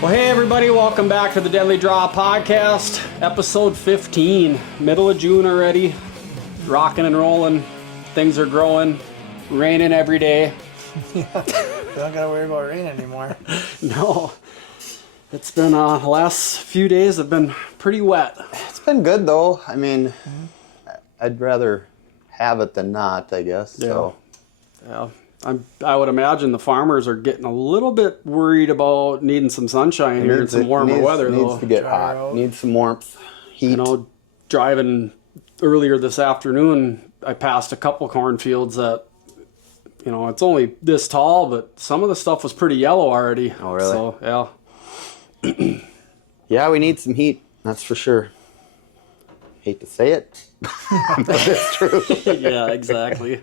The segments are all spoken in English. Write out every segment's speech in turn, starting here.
Well, hey everybody, welcome back to the Deadly Draw Podcast, episode 15, middle of June already, rocking and rolling, things are growing, raining every day. Yeah, we don't gotta worry about rain anymore. No, it's been, the last few days have been pretty wet. It's been good though. I mean, I'd rather have it than not, I guess. Yeah. So. Yeah. I would imagine the farmers are getting a little bit worried about needing some sunshine here and some warmer weather, though. Needs to get hot. Out. Needs some warmth. Heat. You know, driving earlier this afternoon, I passed a couple cornfields that, you know, it's only this tall, but some of the stuff was pretty yellow already. Oh, really? So, yeah. Yeah, we need some heat. That's for sure. Hate to say it, but it's true. Yeah, exactly.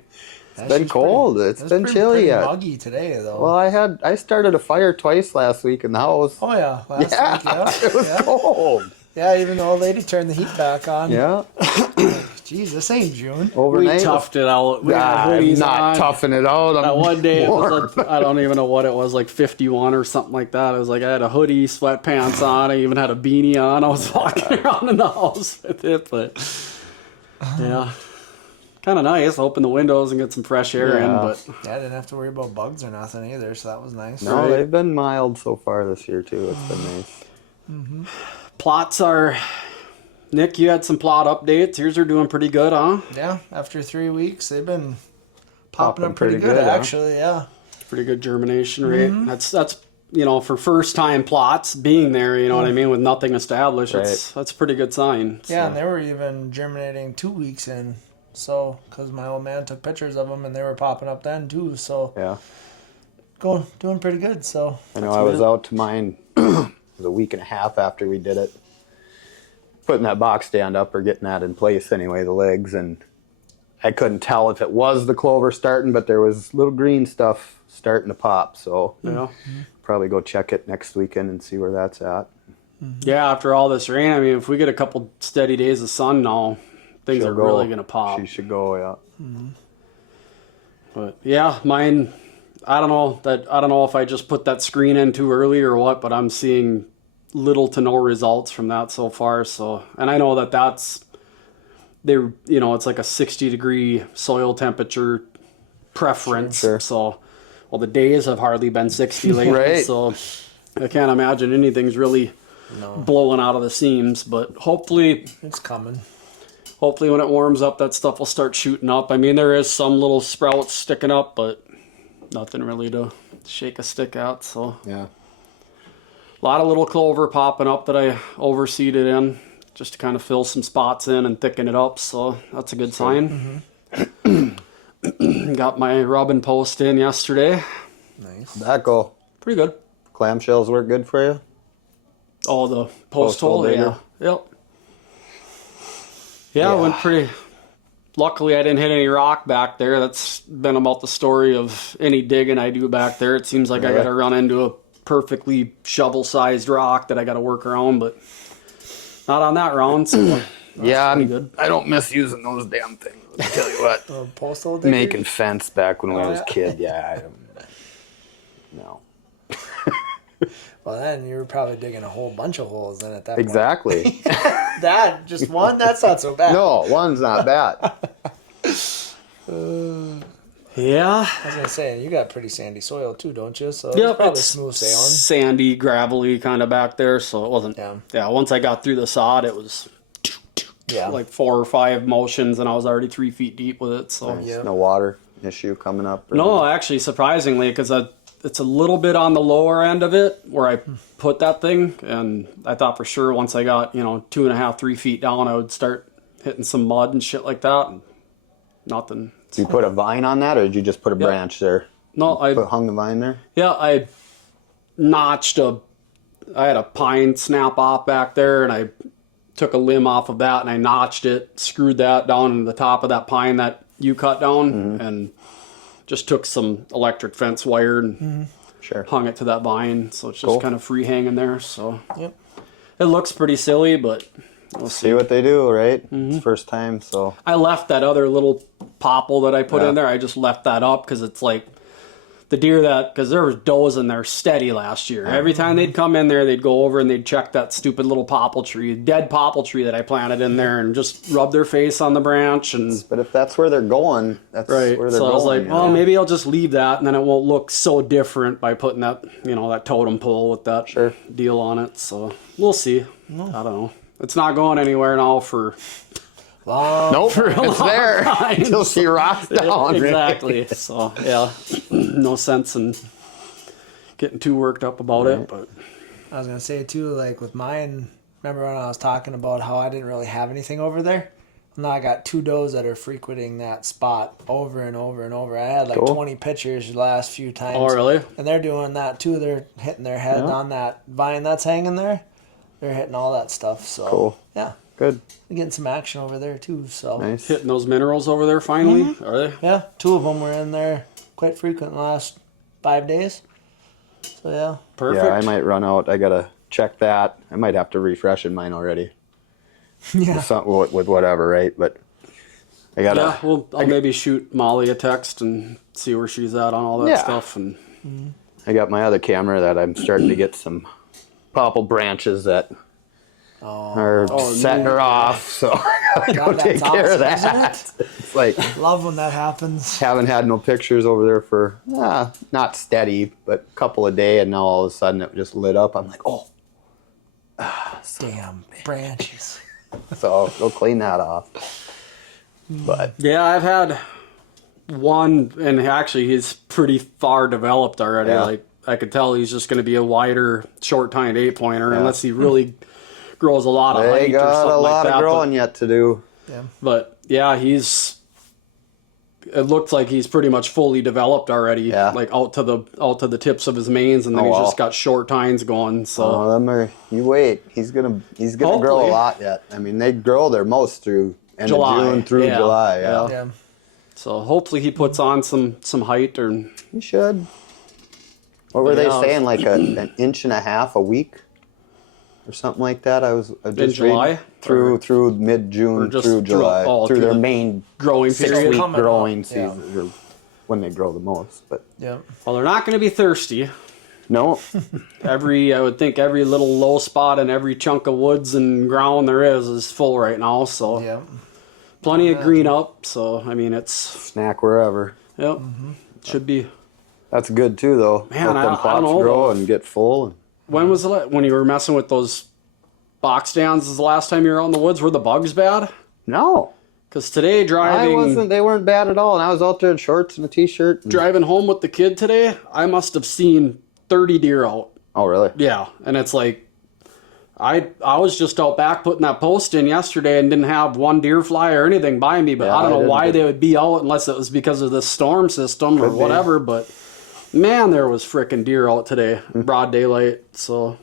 It's been cold. It's been chilly. Pretty muggy today, though. Well, I started a fire twice last week in the house. Oh yeah, last week. Yeah, it was cold. Yeah, even the old lady turned the heat back on. Yeah, Jeez, this ain't June. overnight. We toughed it out. We had I'm hoodies not on. toughing it out. That one day, it warm. was like, I don't even know what it was, like 51 or something like that. It was like I had a hoodie, sweatpants on. I even had a beanie on. I was walking around in the house with it, but yeah. Kind of nice. Open the windows and get some fresh air in, but Yeah, I didn't have to worry about bugs or nothing either, so that was nice. No, Right. they've been mild so far this year too. It's been nice. plots are... Nick, you had some plot updates. Yours are doing pretty good, huh? Yeah, after 3 weeks, they've been popping up pretty pretty good, good, huh? actually. Yeah. Pretty good germination rate. That's you know, for first time plots being there, you know what I mean, with nothing established, that's a pretty good sign. Yeah, So, and they were even germinating 2 weeks in. So, because my old man took pictures of them, and they were popping up then too. So, Yeah. doing pretty good. So, I know I was out to mine it was a week and a half after we did it, putting that box stand up or getting that in place anyway, the legs, and I couldn't tell if it was the clover starting, but there was little green stuff starting to pop, so yeah. probably go check it next weekend and see where that's at. Yeah, after all this rain, I mean, if we get a couple steady days of sun now, things She'll are go. really going to pop. She should go, yeah. But yeah, mine, I don't know if I just put that screen in too early or what, but I'm seeing little to no results from that so far. So, and I know that's you know, it's like a 60-degree soil temperature preference. Sure. So, well, the days have hardly been 60 lately. Right. So I can't imagine anything's really blowing out of the seams, but hopefully it's coming. when it warms up, that stuff will start shooting up. I mean, there is some little sprouts sticking up, but nothing really to shake a stick at. So Yeah. a lot of little clover popping up that I overseeded in just to kind of fill some spots in and thicken it up. So that's a good sign. Got my rub and post in yesterday. Nice. That go. Pretty good. Clamshells work good for you? Oh, the post hole, digger. yeah. Yep. Yeah, it went pretty... Luckily, I didn't hit any rock back there. That's been about the story of any digging I do back there. It seems like I got to run into a perfectly shovel-sized rock that I got to work around, but not on that round, so Yeah, good. I don't miss using those damn things. I'll tell you what. Postal digger? Making fence back when I was a yeah. kid, yeah. No. Well, then you were probably digging a whole bunch of holes in at that point. Exactly. That, just one? That's not so bad. No, one's not bad. Yeah. I was going to say, you got pretty sandy soil too, don't you? So Yep, it's probably it's smooth sailing. sandy, gravelly kind of back there, so it wasn't... Yeah. Yeah, once I got through the sod, it was Yeah. like 4 or 5 motions, and I was already 3 feet deep with it, so... Yeah. No water issue coming up? or No, anything? actually, surprisingly, because it's a little bit on the lower end of it where I put that thing, and I thought for sure once I got, 2.5, 3 feet down, I would start hitting some mud and shit like that. And nothing. Did you put a vine on that, or did you just put a branch there? No, Hung the vine there? I notched I had a pine snap off back there, and I took a limb off of that, and I notched it, screwed that down into the top of that pine that you cut down, and just took some electric fence wire and Sure. hung it to that vine, so it's just Cool. kind of free hanging there. So Yep. it looks pretty silly, but we'll see. See what they do, right? It's first time, so. I left that other little popple that I put Yeah. in there. I just left that up because it's like the deer because there was does in there steady last year. Every time they'd come in there, they'd go over and they'd check that stupid little dead popple tree that I planted in there, and just rub their face on the branch. And But if that's where they're going, that's right, where they're so going. I was like, you well, know? maybe I'll just leave that, and then it won't look so different by putting that, that totem pole with that Sure. deal on it. So we'll see. I don't know. It's not going anywhere now for. Nope, it's there until she rocks down. Exactly. So yeah, no sense in getting too worked up about it. But I was gonna say too, like with mine. Remember when I was talking about how I didn't really have anything over there? Now I got 2 does that are frequenting that spot over and over and over. I had like Cool. 20 pictures the last few times. oh really? And they're doing that too. They're hitting their head on that vine that's hanging there. They're hitting all that stuff. So Cool. yeah, Good, we're getting some action over there too. So nice. Hitting those minerals over there finally? Mm-hmm. Are they? yeah, 2 of them were in there quite frequent the last 5 days. So yeah. Perfect. Yeah, I might run out. I gotta check that. I might have to refresh in mine already. Yeah. With whatever, right? But I gotta. Yeah, well, I'll maybe shoot Molly a text and see where she's at on all that Yeah. stuff. And I got my other camera that I'm starting to get some popple branches that are setting her off. So I gotta go God, take that's care of awesome, that. isn't it? It's like Love when that happens. haven't had no pictures over there for not steady, but a couple a day, and now all of a sudden it just lit up. I'm like, oh, Damn branches. so I'll go clean that off. But yeah, I've had one, and actually he's pretty far developed already. Yeah. Like I could tell he's just going to be a wider, short-tined 8-pointer Yeah. unless he really grows a lot of they height or got something a like lot that. of growing yet to do. Yeah. But yeah, it looks like he's pretty much fully developed already. Yeah. Like out to the tips of his manes, and then Oh, he's wow. just got short tines going. So Oh, them are, you wait. He's gonna grow Hopefully. a lot yet. I mean, they grow their most through end July. of June through Yeah. July. Yeah. Yeah. so hopefully he puts on some height or He should. What were they Yeah. saying? Like an inch and a half a week, or something like that. I was just July? reading through mid Or June just through July through through their the main growing period. 6-week Coming growing up, yeah. season, or when they grow the most. But Yeah. Well, they're not going to be thirsty. no, I would think every little low spot and every chunk of woods and ground there is full right now. So Yeah. plenty of green up. So I mean, it's snack wherever. yep, should be. That's good too, though. Man, Let I them don't plots know, grow though. and get full. When was when you were messing with those box stands? Is the last time you were out in the woods? Were the bugs bad? No, Because today I driving. wasn't. They weren't bad at all. And I was out there in shorts and a t-shirt. and- Driving home with the kid today, I must have seen 30 deer out. Oh, really? Yeah, and it's like, I was just out back putting that post in yesterday and didn't have one deer fly or anything by me, but Yeah, I don't I know didn't why get- they would be out unless it was because of the storm system or Could be. whatever, but man, there was frickin' deer out today, broad daylight, so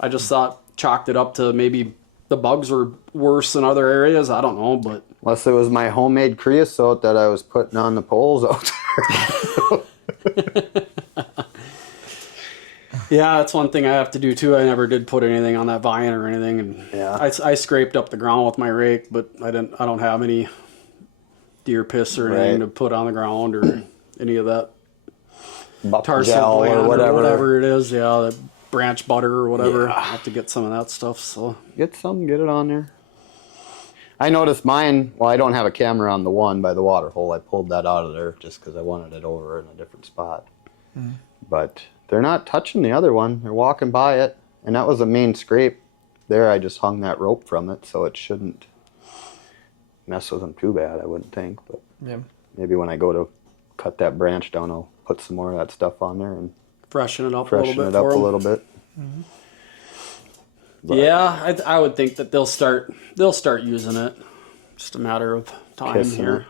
I just chalked it up to maybe the bugs were worse in other areas, I don't know, but Unless it was my homemade creosote that I was putting on the poles out there. yeah, that's one thing I have to do too. I never did put anything on that vine or anything, and Yeah. I scraped up the ground with my rake, but I don't have any deer piss or anything Right. to put on the ground or any of that Buck tar gel blend or whatever. it is. Yeah, the branch butter or whatever. Yeah. I have to get some of that stuff. So Get it on there. I noticed mine. Well, I don't have a camera on the one by the water hole. I pulled that out of there just because I wanted it over in a different spot. But they're not touching the other one. They're walking by it, and that was a main scrape. There, I just hung that rope from it, so it shouldn't mess with them too bad. I wouldn't think, but Yeah. maybe when I go to cut that branch down, I'll put some more of that stuff on there and freshen it up freshen a little it bit up for a 'em. little bit. But Yeah, I would think that they'll start using it. Just a matter of time Kissing here. it.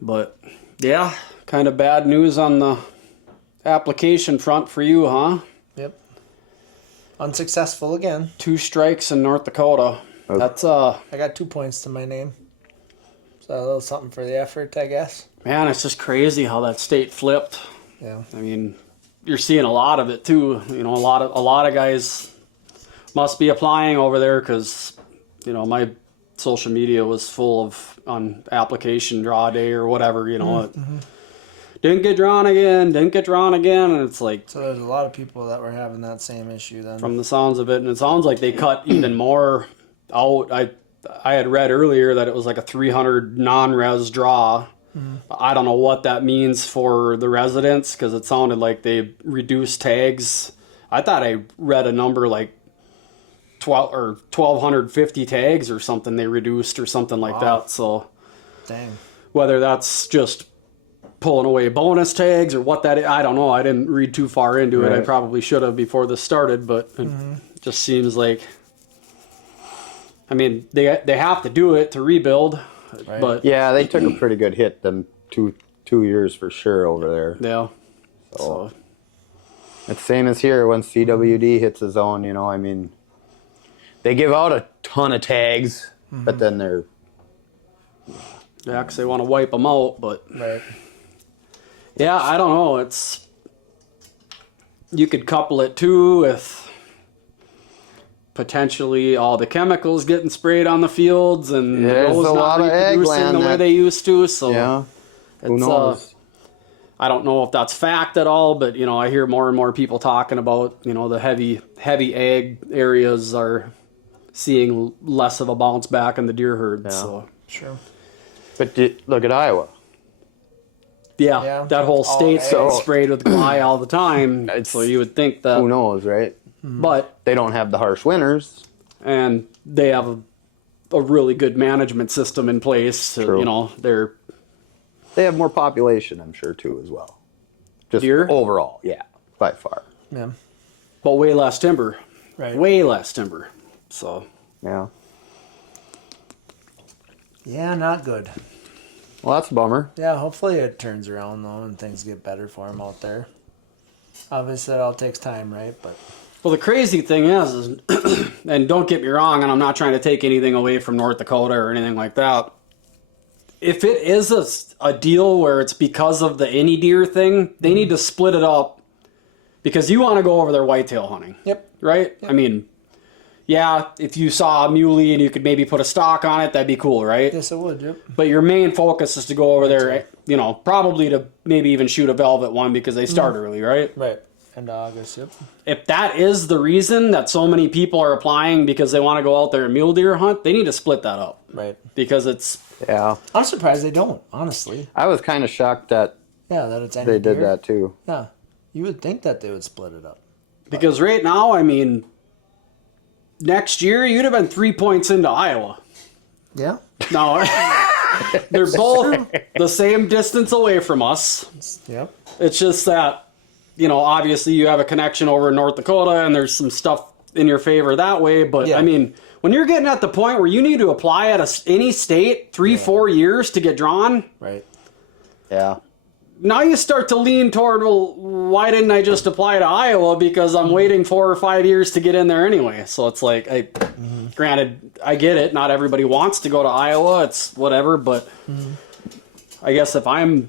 But yeah, kind of bad news on the application front for you, huh? Yep. Unsuccessful again. 2 strikes in North Dakota. Okay. That's I got 2 points to my name. So a little something for the effort, I guess. man, it's just crazy how that state flipped. Yeah. I mean, you're seeing a lot of it too. You know, a lot of guys must be applying over there because, you know, my social media was full of on application draw day or whatever. You know, didn't get drawn again, and it's like, So there's a lot of people that were having that same issue then. from the sounds of it, and it sounds like they cut even more out. I had read earlier that it was like a 300 non-res draw. I don't know what that means for the residents, because it sounded like they reduced tags. I thought I read a number like 1,250 tags or something they reduced or something like that. So Dang. whether that's just pulling away bonus tags or what that is, I don't know. I didn't read too far into it. I probably should have before this started, but it just seems like, I mean, they have to do it to rebuild, but Yeah, they took a pretty good hit them two years for sure over there. yeah. So It's the same as here when CWD hits a zone, you know, I mean, they give out a ton of tags, but then they're... yeah, because they want to wipe them out, but Right. yeah, I don't know. It's, you could couple it too with potentially all the chemicals getting sprayed on the fields and There's those a not lot of egg reproducing land the way that- they used to. So Yeah, who it's, knows? I don't know if that's fact at all, but you know, I hear more and more people talking about, you know, the heavy ag areas are seeing less of a bounce back in the deer herd. So Sure. But look at Iowa. yeah, that whole all state's ag. getting sprayed with gly all the time. It's- So you would think that, Who knows, right? but They don't have the harsh winters. and they have a really good management system in place. To, True. you know, They have more population, I'm sure, too, as well. Just Deer? overall, yeah, by far. Yeah. but way less timber, Right. way less timber. So Yeah. Yeah, not good. Well, that's a bummer. Yeah, hopefully it turns around though and things get better for him out there. Obviously, it all takes time, right? But well, the crazy thing is and don't get me wrong, and I'm not trying to take anything away from North Dakota or anything like that. If it is a deal where it's because of the any deer thing, they need to split it up, because you want to go over there whitetail hunting. Yep. Right? I mean, yeah, if you saw a muley and you could maybe put a stock on it, that'd be cool, right? yes, it would. Yep. But your main focus is to go over there, you know, probably to maybe even shoot a velvet one because they start early, right? Right. End of August. Yep. If that is the reason that so many people are applying because they want to go out there and mule deer hunt, they need to split that up, Right. because it's, Yeah. I'm surprised they don't. Honestly. I was kind of shocked that Yeah, that it's any they did deer. that, too. Yeah. You would think that they would split it up. because right now, I mean, next year you'd have been 3 points into Iowa. Yeah. No, they're both the same distance away from us. Yep. It's just that, you know, obviously you have a connection over in North Dakota and there's some stuff in your favor that way. But Yeah. I mean, when you're getting at the point where you need to apply at any state 3-4 years to get drawn, Right. Yeah. now you start to lean toward, well, why didn't I just apply to Iowa? Because I'm waiting 4 or 5 years to get in there anyway. So it's like, granted, I get it. Not everybody wants to go to Iowa. It's whatever. But I guess if I'm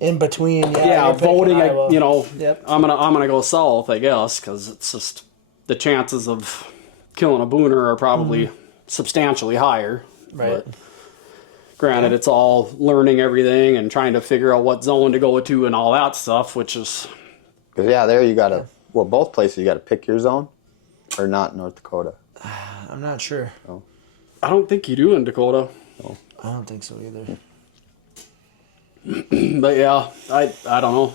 In between. Yeah. yeah, you're picking voting, Iowa. you know, Yep. I'm gonna go south, I guess, because it's just the chances of killing a booner are probably substantially higher. Right. But granted, it's all learning everything and trying to figure out what zone to go to and all that stuff, which is, Because, yeah, there you got to, well, both places you got to pick your zone, or not North Dakota. I'm not sure. I don't think you do in Dakota. I don't think so either. But yeah, I don't know.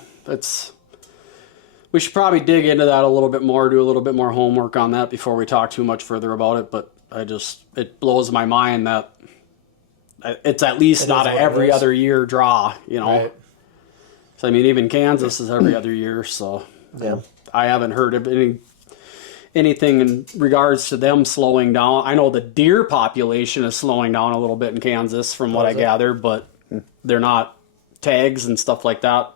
We should probably dig into that a little bit more, do a little bit more homework on that before we talk too much further about it. But it blows my mind that it's at least It not is an what it every is. other year draw, you know. Right. So I mean, even Kansas is every other year. So Yeah. I haven't heard of anything in regards to them slowing down. I know the deer population is slowing down a little bit in Kansas, from what I is it? gather, but they're not tags and stuff like that,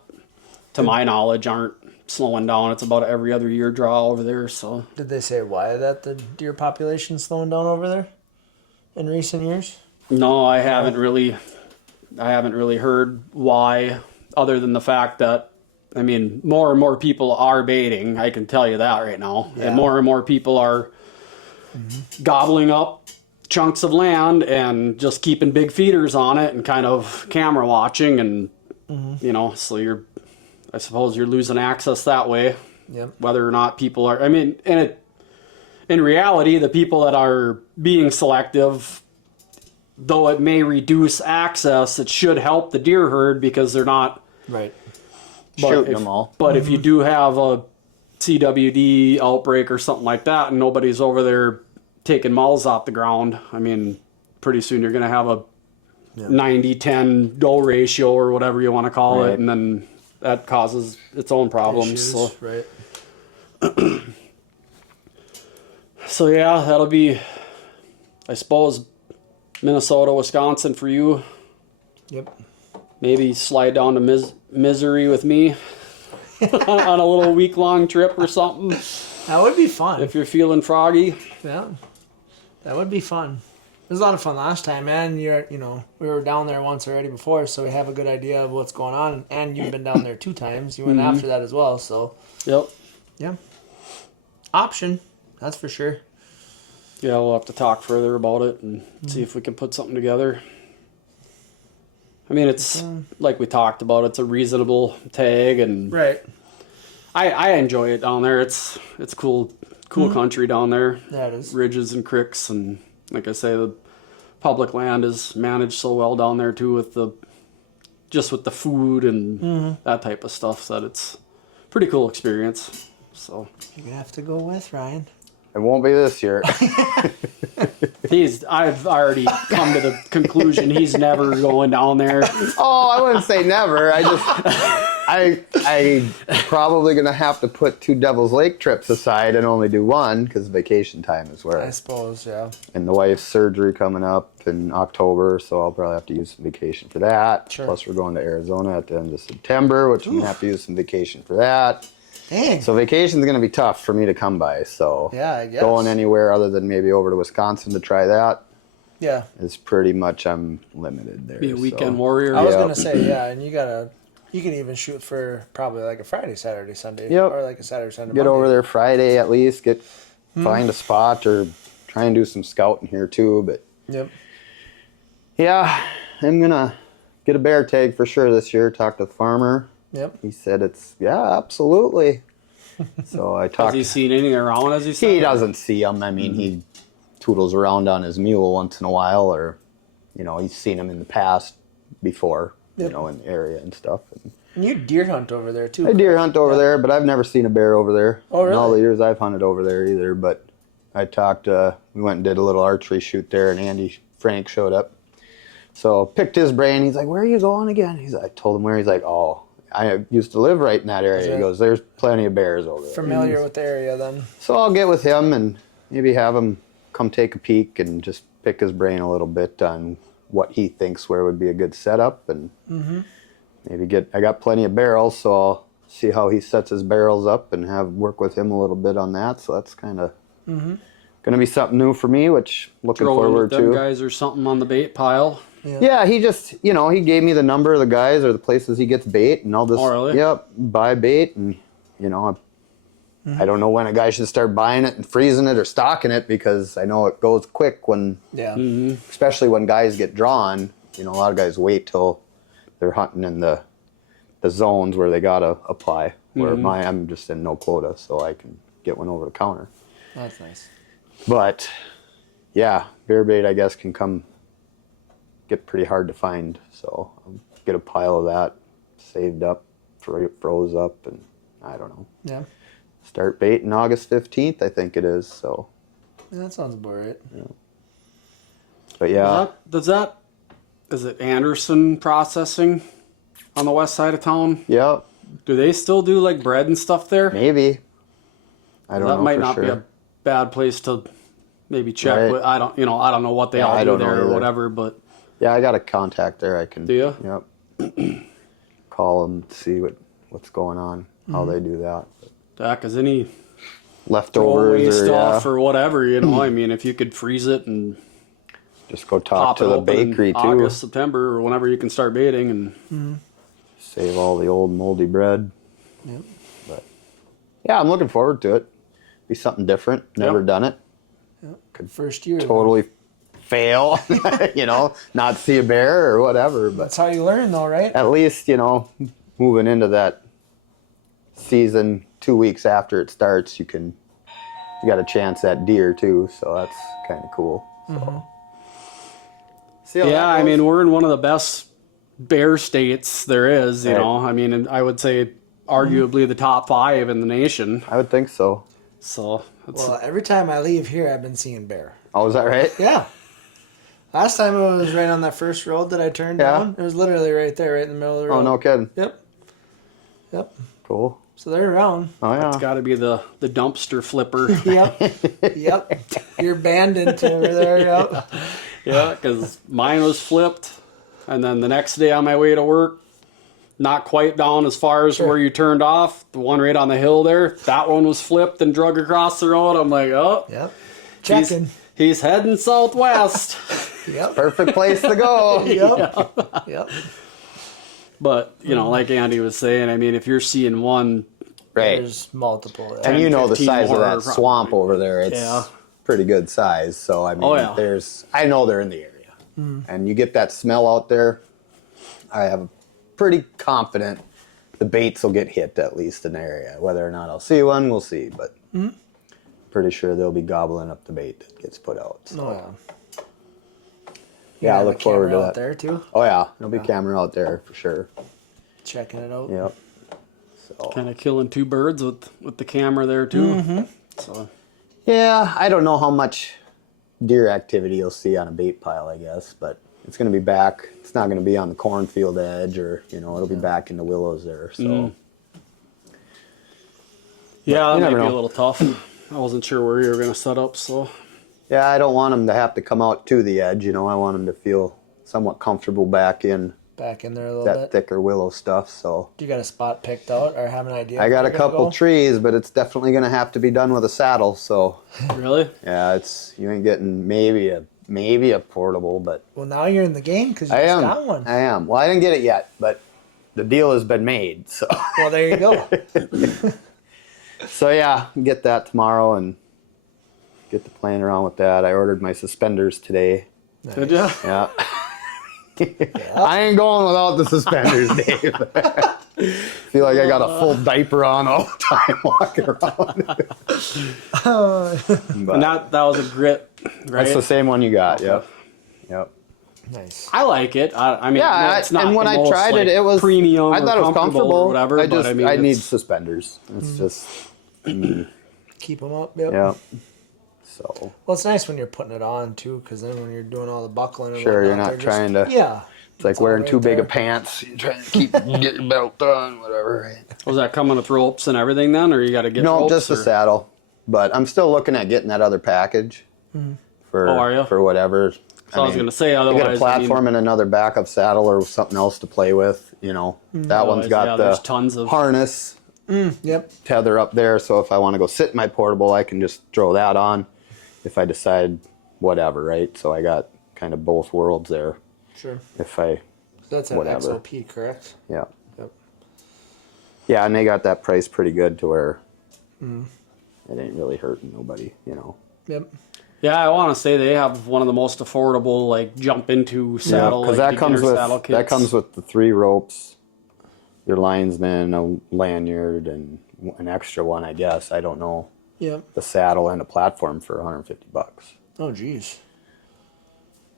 to my knowledge, aren't slowing down. It's about every other year draw over there. So Did they say why that the deer population's slowing down over there in recent years? no, I haven't really heard why, other than the fact that, I mean, more and more people are baiting. I can tell you that right now. Yeah. And more people are gobbling up chunks of land and just keeping big feeders on it and kind of camera watching and you know, so I suppose you're losing access that way. Yep. Whether or not people are, I mean, in reality, the people that are being selective, though it may reduce access, it should help the deer herd because they're not Right. Shooting them all. But if you do have a CWD outbreak or something like that, and nobody's over there taking mulls off the ground, I mean, pretty soon you're going to have a 90-10 doe ratio or whatever you want to call Right. it, and then that causes its own problems. Issues, right. So yeah, that'll be, I suppose, Minnesota, Wisconsin for you. Yep. Maybe slide down to Missouri with me on a little week-long trip or something That would be fun. if you're feeling froggy. Yeah. That would be fun. It was a lot of fun last time, man. We were down there once already before, so we have a good idea of what's going on. And you've been down there 2 times. You went after that as well, so Yep. yeah. Option, that's for sure. Yeah, we'll have to talk further about it and see if we can put something together. I mean, it's like we talked about. It's a reasonable tag, and Right. I enjoy it down there. It's cool country down there. That is. Ridges and creeks, and like I say, the public land is managed so well down there too, with the food and that type of stuff. That it's pretty cool experience. So You're going to have to go with Ryan. It won't be this year. I've already come to the conclusion he's never going down there. Oh, I wouldn't say never. I probably gonna have to put 2 Devil's Lake trips aside and only do one because vacation time is I where. suppose, yeah. And the wife's surgery coming up in October, so I'll probably have to use some vacation for that. Sure. Plus, we're going to Arizona at the end of September, which I'm gonna have to use some vacation for that. Dang. So vacation's gonna be tough for me to come by. So Yeah, I guess. going anywhere other than maybe over to Wisconsin to try that Yeah. is pretty much I'm limited there. Be a weekend so. warrior. I was Yep. going to say, yeah, and you can even shoot for probably like a Friday, Saturday, Sunday. Yep. Or like a Saturday, Sunday, Get Monday. over there Friday at least. Find a spot or try and do some scouting here too. But Yep. yeah, I'm gonna get a bear tag for sure this year. Talk to the farmer. Yep. He said absolutely. So I Has talked. he seen anything around, as he said? He doesn't see them. I mean, he toodles around on his mule once in a while, or he's seen them in the past before. Yep. In the area and stuff. And you deer hunt over there too. I deer hunt over there, but I've never seen a bear over there. Oh, really? In all the years I've hunted over there either. But I talked, we went and did a little archery shoot there, and Andy Frank showed up. So picked his brain. He's like, "Where are you going again?" I told him where. He's like, "Oh, I used to live right in that area." He goes, "There's plenty of bears over there." Familiar with the area then. So I'll get with him and maybe have him come take a peek and just pick his brain a little bit on what he thinks where would be a good setup, and maybe I got plenty of barrels, so I'll see how he sets his barrels up and work with him a little bit on that. So that's kind of going to be something new for me, which looking Throw in forward with them to. guys or something on the bait pile. Yeah, he just, he gave me the number of the guys or the places he gets bait, and I'll just, Oh, really? yep, buy bait, and, I don't know when a guy should start buying it and freezing it or stocking it, because I know it goes quick when, Yeah. especially when guys get drawn. A lot of guys wait till they're hunting in the zones where they got to apply, where I'm just in no quota, so I can get one over the counter. That's nice. But, yeah, bear bait, I guess, can get pretty hard to find, so I'll get a pile of that saved up, froze up, and I don't know. Yeah. Start baiting August 15th, I think it is, so. Yeah, that sounds about right. But yeah, Is it Anderson Processing on the west side of town? yeah, Do they still do like bread and stuff there? maybe. I don't know That might for not sure. be a bad place to maybe check. Right. With, I don't know what they Yeah, all I do don't know there or either. whatever, but Yeah, I got a contact there. I can. Do you? Yep. Call them, see what's going on, how they do that. because any Leftovers throwaway or stuff yeah, or whatever, I mean, if you could freeze it and just go talk pop to it the open in bakery too. August, September, or whenever you can start baiting, and Save all the old moldy bread. Yep. But yeah, I'm looking forward to it. Be something different. Never Yep. done it. First year. Totally fail, not see a bear or whatever. But That's how you learn, though, right? at least, moving into that season 2 weeks after it starts, you got a chance at deer too. So that's kind of cool. So. See how that Yeah, I goes? mean, we're in one of the best bear states there is, you Right. know. I mean, and I would say arguably the top 5 in the nation. I would think so. So, it's, Well, every time I leave here, I've been seeing bear. Oh, is that right? Yeah. Last time it was right on that first road that I turned Yeah. down. It was literally right there, right in the middle of the road. Oh, no kidding. Yep. Cool. So they're around. Oh, yeah. it's got to be the dumpster flipper. Yep. You're abandoned over there. Yep. Yeah, because mine was flipped. And then the next day on my way to work, not quite down as far as where you turned off, the one right on the hill there, that one was flipped and drug across the road. I'm like, oh, Yep. Checking. he's heading southwest. Yep. Perfect place to go. Yep. Yep. But, like Andy was saying, I mean, if you're seeing one, Right. There's multiple. And 10, the 15 size of more that swamp over there, it's Yeah. pretty good size. So, I mean, Oh, yeah. I know they're in the area. And you get that smell out there, I have pretty confident the baits will get hit at least in the area. Whether or not I'll see one, we'll see. But pretty sure they'll be gobbling up the bait that gets put out. So. Oh, yeah. Yeah, I have look a forward to camera that. out there, too. Oh, yeah. There'll be camera out there for sure. Checking it out. Yep. So. kind of killing 2 birds with the camera there, too. So, Yeah, I don't know how much deer activity you'll see on a bait pile, I guess, but it's going to be back. It's not going to be on the cornfield edge or, it'll be back in the willows there. So, yeah, you that might never be a know. little tough. I wasn't sure where you were going to set up, so. yeah, I don't want them to have to come out to the edge. I want them to feel somewhat comfortable back in Back in there a little that bit. thicker willow stuff. So, Do you got a spot picked out or have an idea? I got a where you're gonna couple go? trees, but it's definitely going to have to be done with a saddle. So, Really? yeah, you ain't getting maybe a portable, but Well, now you're in the game because you I just am. got one. I am. Well, I didn't get it yet, but the deal has been made. So, Well, there you go. so yeah, get that tomorrow and get to playing around with that. I ordered my suspenders today. Did ya? Yeah. I ain't going without the suspenders, Dave. Feel like I got a full diaper on all the time walking around. And that was a grit, right? That's the same one you got. Yep. Yep. Nice. I like it. I mean, Yeah, it's not and when the I most, tried like, it was premium. I thought it was or comfortable or whatever. I but just I mean, I need it's- suspenders. It's just Keep them up. Yep. yeah. So Well, it's nice when you're putting it on too, because then when you're doing all the buckling and Sure, you're whatnot, not they're trying just, to- Yeah. it's like all wearing right too big there. of pants. You're trying to get your belt on, whatever. Right? Was that coming with ropes and everything then, or you got to get No, ropes? just the or- saddle. But I'm still looking at getting that other package for Oh, are ya? for whatever. So I was going to say, You otherwise, get a platform and another backup saddle or something else to play with. That one's Otherwise, got yeah, the there's tons of- harness Yep. tether up there. So if I want to go sit in my portable, I can just throw that on. If I decide whatever, right? So I got kind of both worlds there. Sure. If I, So that's an Whatever. XOP, correct? yeah. Yep. Yeah, and they got that price pretty good to where it ain't really hurting nobody, Yep. Yeah, I want to say they have one of the most affordable, like, jump into saddle, because like, that comes beginner with saddle kits. the 3 ropes, your linesman, a lanyard, and an extra one, I guess. I don't know. Yep. The saddle and a platform for $150. Oh, geez.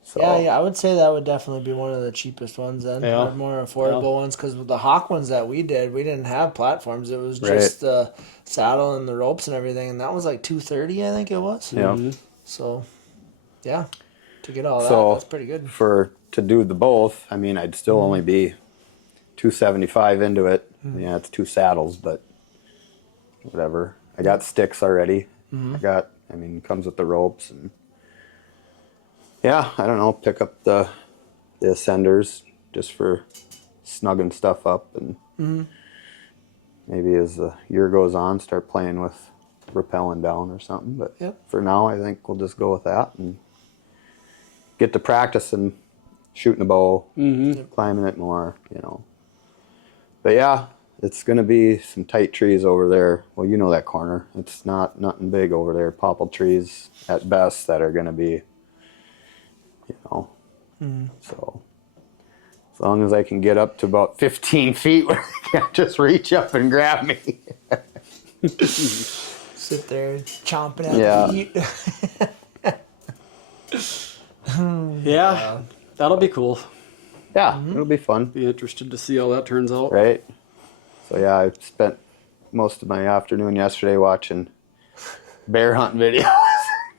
So Yeah, I would say that would definitely be one of the cheapest ones then. Yeah. Or more affordable ones, because with the Hawk ones that we did, we didn't have platforms. It was just the saddle and the ropes and everything, and that was like $230, I think it was. yeah. So, yeah, to get all that, So that's pretty good. to do the both, I mean, I'd still only be $275 into it. Yeah, it's 2 saddles, but whatever. I got sticks already. It comes with the ropes and yeah, I don't know, pick up the ascenders just for snugging stuff up and maybe as the year goes on, start playing with rappelling down or something. But Yep. for now, I think we'll just go with that and get to practicing shooting a bow, climbing it more, But yeah, it's going to be some tight trees over there. Well, you know that corner. It's nothing big over there. Popple trees at best that are going to be you know. So as long as I can get up to about 15 feet where they can't just reach up and grab me. Sit there chomping at Yeah. the feet. Yeah, that'll be cool. Yeah, it'll be fun. Be interested to see how that turns out. Right? So yeah, I spent most of my afternoon yesterday watching bear hunt videos.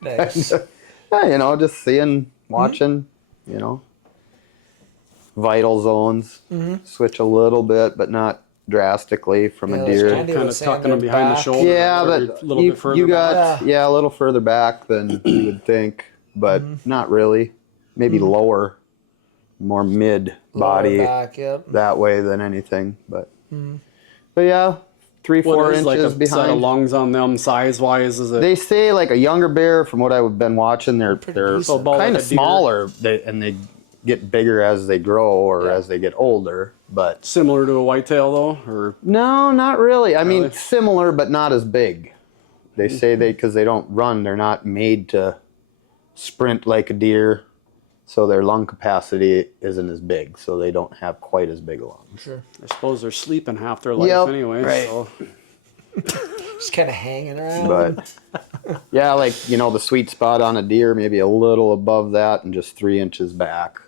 Nice. Yeah, you know, just seeing, watching, you know, vital zones. Switch a little bit, but not drastically from Yeah, a those deer. candy- Kind of tucking them behind the back. shoulder. Yeah, or but a little bit further you got back. back. a little further back than you would think, but not really. Maybe lower, more mid body Lower back, yep. that way than anything. But yeah, 3-4 What inches is like a set of behind. lungs on them size wise? Is it? They say like a younger bear, from what I've been watching, they're decent. About kind like of a deer. smaller, and they get bigger as they grow or Yeah. as they get older. But Similar to a whitetail though, or no, not really. I mean, Really? similar, but not as big. They say because they don't run, they're not made to sprint like a deer, so their lung capacity isn't as big, so they don't have quite as big a lungs. Sure. I suppose they're sleeping half their life Yep, anyway. right. So Just kind of hanging around. But yeah, like, you know, the sweet spot on a deer, maybe a little above that and just 3 inches back.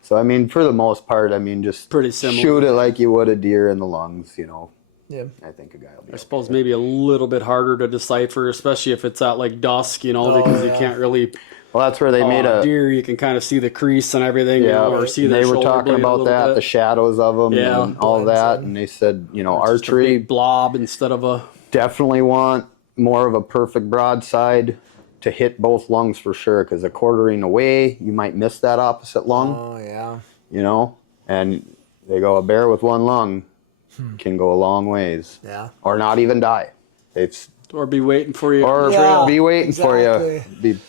So, I mean, for the most part, I mean, just Pretty similar. shoot it like you would a deer in the lungs, you know. Yeah. I think a guy will be I suppose maybe a little bit harder to decipher, especially if it's at like dusk, you know, Oh, because yeah. you can't really. Well, that's where they made a... deer. You can kind of see the crease and everything, you Yeah, know, or see the they were shoulder talking blade a about little that, bit. the shadows of them Yeah. and all Blends that, in. and they said, you know, Just a archery big blob instead of a. definitely want more of a perfect broadside to hit both lungs for sure, because a quartering away, you might miss that opposite lung, Oh, yeah. you know, and they go, a bear with one lung can go a long ways, Yeah. or not even die. It's Or be waiting for you. or Yeah, be waiting for exactly. you. Be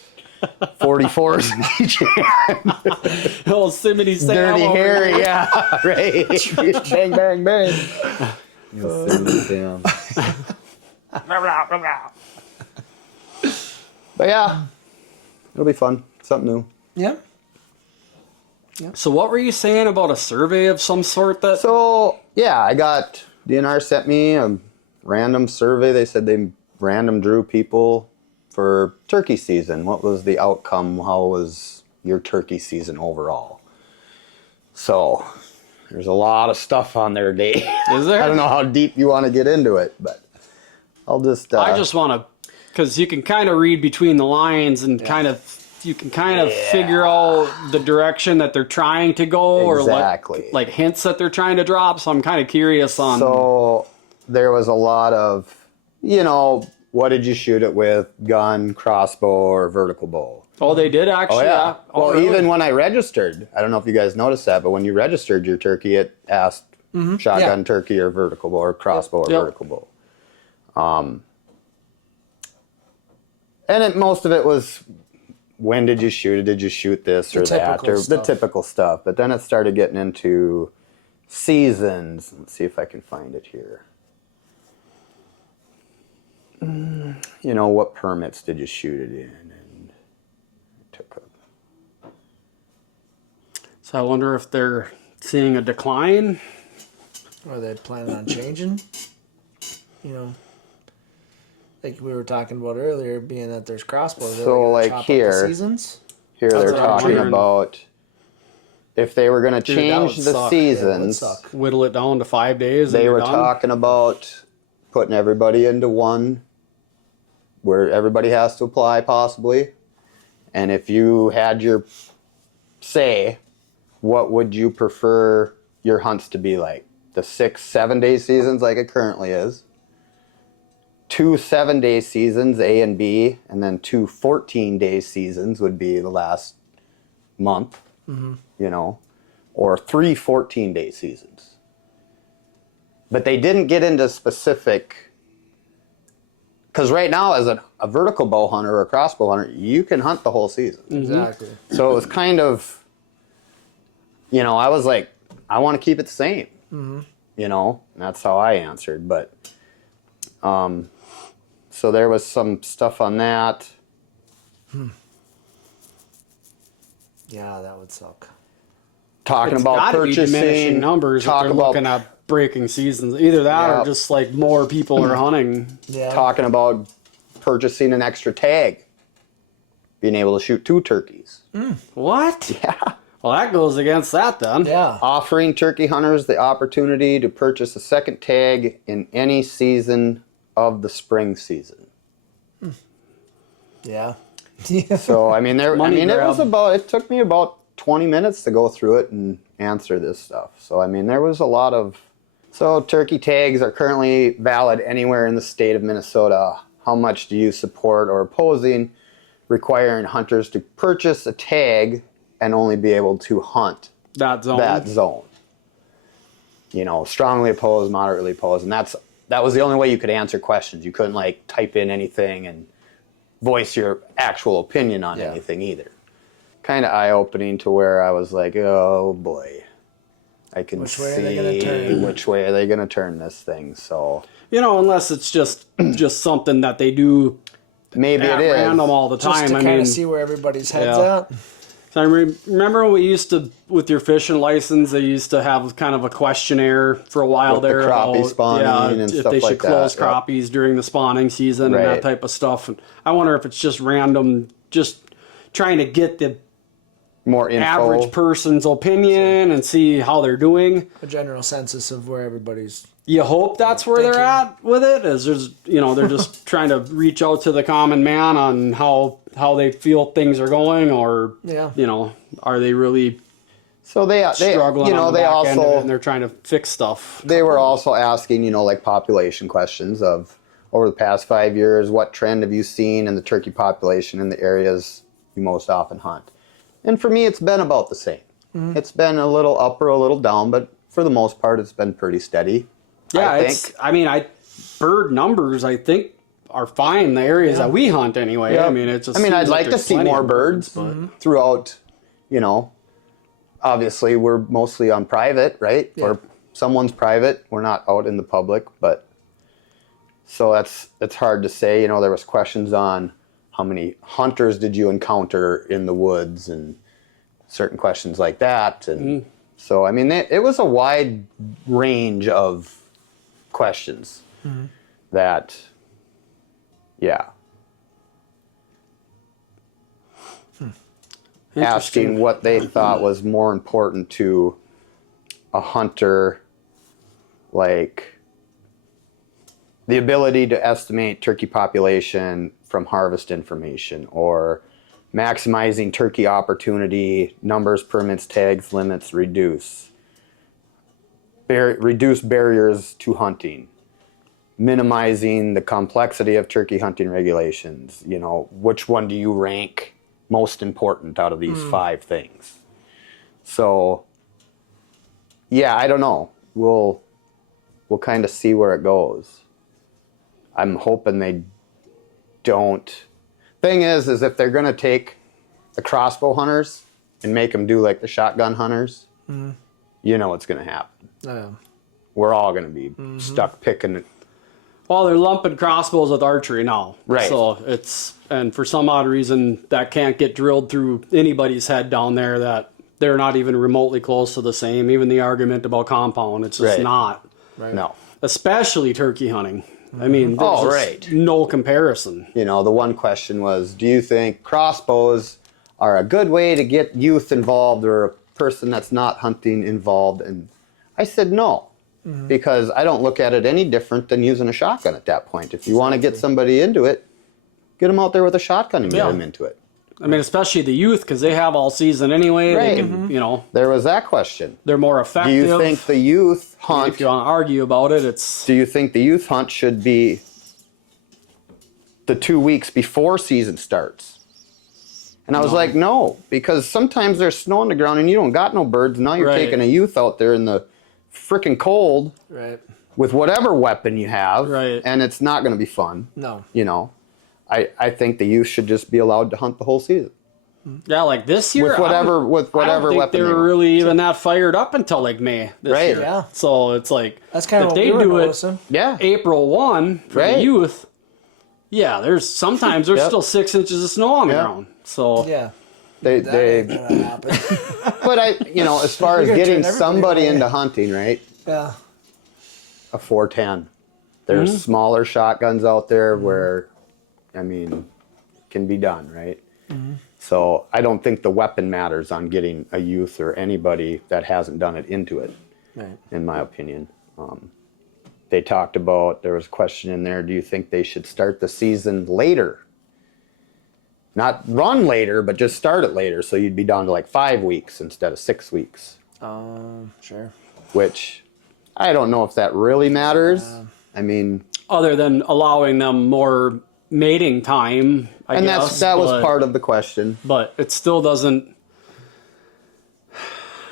44s in each hand. Oh, Yosemite Sam Dirty over Harry, here. yeah, right. Bang, bang, bang. Yosemite Sam. But yeah, it'll be fun. Something new. Yeah. So what were you saying about a survey of some sort that? So yeah, I got DNR sent me a random survey. They said they random drew people for turkey season. What was the outcome? How was your turkey season overall? So there's a lot of stuff on there, Dave. Is there? I don't know how deep you want to get into it, but I'll just. I just want to, because you can kind of read between the lines and you can kind of figure out the direction that they're trying to go, Exactly. or like hints that they're trying to drop. So I'm kind of curious on. So there was a lot of, you know, what did you shoot it with? Gun, crossbow, or vertical bow? Oh, they did actually. Oh, yeah. Oh, Well, really? even when I registered, I don't know if you guys noticed that, but when you registered your turkey, it asked shotgun Yeah. turkey or vertical bow or crossbow or Yep. vertical bow. And most of it was, when did you shoot it? Did you shoot this or The that? typical Or the stuff. typical stuff. But then it started getting into seasons. Let's see if I can find it here. You know, what permits did you shoot it in? And I took a... So I wonder if they're seeing a decline. Are they planning on changing? You know, like we were talking about earlier, being that there's crossbows. So, like chop up here- the seasons. Here they're what I'm talking wondering. about if they were going to Dude, that change would the suck. seasons. Yeah, it would suck. Whittle it down to 5 days. They and were you're done. talking about putting everybody into one, where everybody has to apply possibly. And if you had your say, what would you prefer your hunts to be like? The 6-7 day seasons like it currently is. 2 7-day seasons, A and B, and then 2 14-day seasons would be the last month, you know, or 3 14-day seasons. But they didn't get into specific, because right now as a vertical bow hunter or a crossbow hunter, you can hunt the whole season. Exactly. So it was kind of, you know, I was like, I want to keep it the same, you know, and that's how I answered. But, so there was some stuff on that. Yeah, that would suck. Talking It's about gotta be diminishing purchasing numbers if talk they're about looking at breaking seasons. Either that or Yep. just like more people are hunting. Yeah. talking about purchasing an extra tag, being able to shoot 2 turkeys. What? Yeah. Well, that goes against that then. Yeah. Offering turkey hunters the opportunity to purchase a second tag in any season of the spring season. Yeah. So I mean, Money grab. it took me about 20 minutes to go through it and answer this stuff. So I mean, there was a lot of. So turkey tags are currently valid anywhere in the state of Minnesota. How much do you support or opposing requiring hunters to purchase a tag and only be able to hunt That zone. that zone? You know, strongly opposed, moderately opposed, and that was the only way you could answer questions. You couldn't like type in anything and voice your actual opinion on Yeah. anything either. Kind of eye-opening to where I was like, oh boy, I can Which way are see they gonna turn? which way are they going to turn this thing. So You know, unless it's just something that they do maybe at it is. random all the Just time. to I kind mean, of see where everybody's heads Yeah. at. so remember when we used to, with your fishing license, they used to have kind of a questionnaire for a while With the there crappie about spawning and if stuff they should like that, close yep. crappies during the spawning season and Right. that type of stuff. And I wonder if it's just random, just trying to get the More info. average person's opinion and see how they're doing. A general census of where everybody's. You hope that's where they're Thinking. at with it. Is there's they're just trying to reach out to the common man on how they feel things are going, or Yeah. are they really So they struggling you know, on the they back end of it also and they're trying to fix stuff. they were also asking, you know, like population questions of over the past 5 years, what trend have you seen in the turkey population in the areas you most often hunt? And for me, it's been about the same. Mm-hmm. It's been a little up or a little down, but for the most part, it's been pretty steady. Yeah, I think. Bird numbers I think are fine in the areas that we hunt anyway. Yeah. I mean, it's just. I'd seems like to there's see plenty more of birds but throughout, you know. Obviously, we're mostly on private, right? Yeah. Or someone's private. We're not out in the public, but so it's hard to say. You know, there was questions on how many hunters did you encounter in the woods and certain questions like that. And so, I mean, it was a wide range of questions that, yeah. Asking what they thought was more important to a hunter, like the ability to estimate turkey population from harvest information, or maximizing turkey opportunity, numbers, permits, tags, limits, reduce barriers to hunting, minimizing the complexity of turkey hunting regulations. You know, which one do you rank most important out of these 5 things? So, yeah, I don't know. We'll kind of see where it goes. I'm hoping they don't. Thing is if they're going to take the crossbow hunters and make them do like the shotgun hunters, you know what's going to happen. We're all going to be stuck picking it. Well, they're lumping crossbows with archery now. Right. So and for some odd reason, that can't get drilled through anybody's head down there that they're not even remotely close to the same. Even the argument about compound, it's just Right. not. Right. No. Especially turkey hunting. I mean, there's just right. no comparison. You know, the one question was, do you think crossbows are a good way to get youth involved or a person that's not hunting involved? And I said no, because I don't look at it any different than using a shotgun at that point. If you want to get somebody into it, get them out there with a shotgun and get them into it. I mean, especially the youth, because they have all season anyway. Right. They can, There was that question. they're more Do effective. you think the youth hunt? If you want to argue about it, it's Do you think the youth hunt should be the 2 weeks before season starts? And I was like, no, because sometimes there's snow on the ground and you don't got no birds. Now you're Right. taking a youth out there in the freaking cold Right. with whatever weapon you have, Right. and it's not going to be fun. No. You know, I think the youth should just be allowed to hunt the whole season yeah, like this year. with whatever I don't think weapon they were want. really even that fired up until like May this Right. year. Yeah. So it's like That's kind of if what they we were do it noticing. Yeah, April 1 for Right. the youth. Yeah, there's sometimes there's Yep. still 6 inches of snow on the Yep. ground. So Yeah. That ain't gonna happen. But as far as You're gonna getting turn everybody somebody away. into hunting, right? Yeah. A 410. There's smaller shotguns out there where, can be done, right? So I don't think the weapon matters on getting a youth or anybody that hasn't done it into it, Right. in my opinion. They talked about, there was a question in there, do you think they should start the season later? Not run later, but just start it later, so you'd be down to like 5 weeks instead of 6 weeks. Sure. Which I don't know if that really matters. Other than allowing them more mating time, I guess. That was part of the question. But it still doesn't.